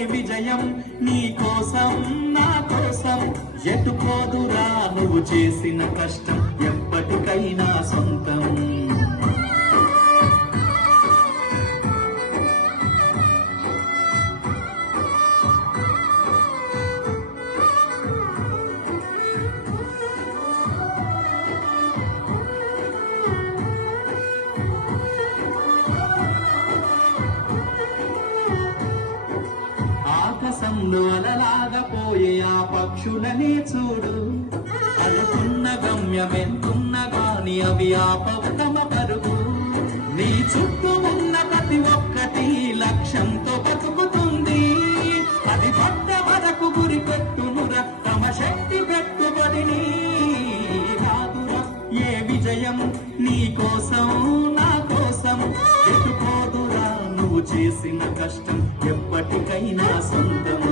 ఏ విజయం నీ కోసం నా కోసం. ఎటుపోదురా నువ్వు చేసిన కష్టం ఎప్పటికైనా సొంతం. ఆకాశంలో ఆ పక్షులనే చూడు. అనుకున్న గమ్యం ఎంతున్న గాని అవి ఆపవు తమ పరుగు. నీ చుట్టూ ఉన్న ప్రతి ఒక్కటి లక్ష్యంతో బతుకుతుంది. అది పట్ట వరకు గురి పెట్టునురా తమ శక్తి పెట్టుబడిని. ఏ విజయం నీ కోసం నా కోసం? ఎటుకోదురా నువ్వు చేసిన కష్టం? ఎప్పటికైనా సొంతం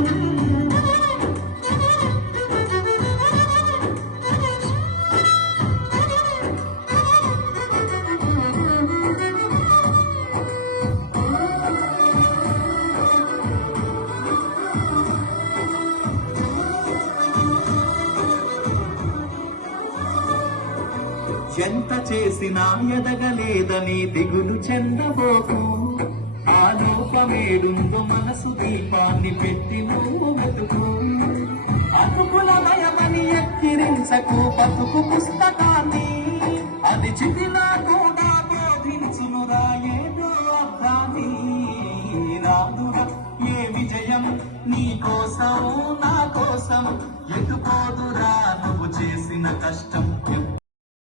ఎంత చేసినా ఎదగలేదని దిగులు చెందబోకు. వేడుంగు మనసు దీపాన్ని పెట్టి నువ్వు వెతుకు. అతుకుల నయమని ఎక్కిరించకు బతుకు పుస్తకాన్ని. అది చితినా కూడా బోధించును రాయేదో అర్థాన్ని. రాదురా ఏ విజయం నీ కోసం నా కోసం ఎటుపోదురా నువ్వు చేసిన కష్టం?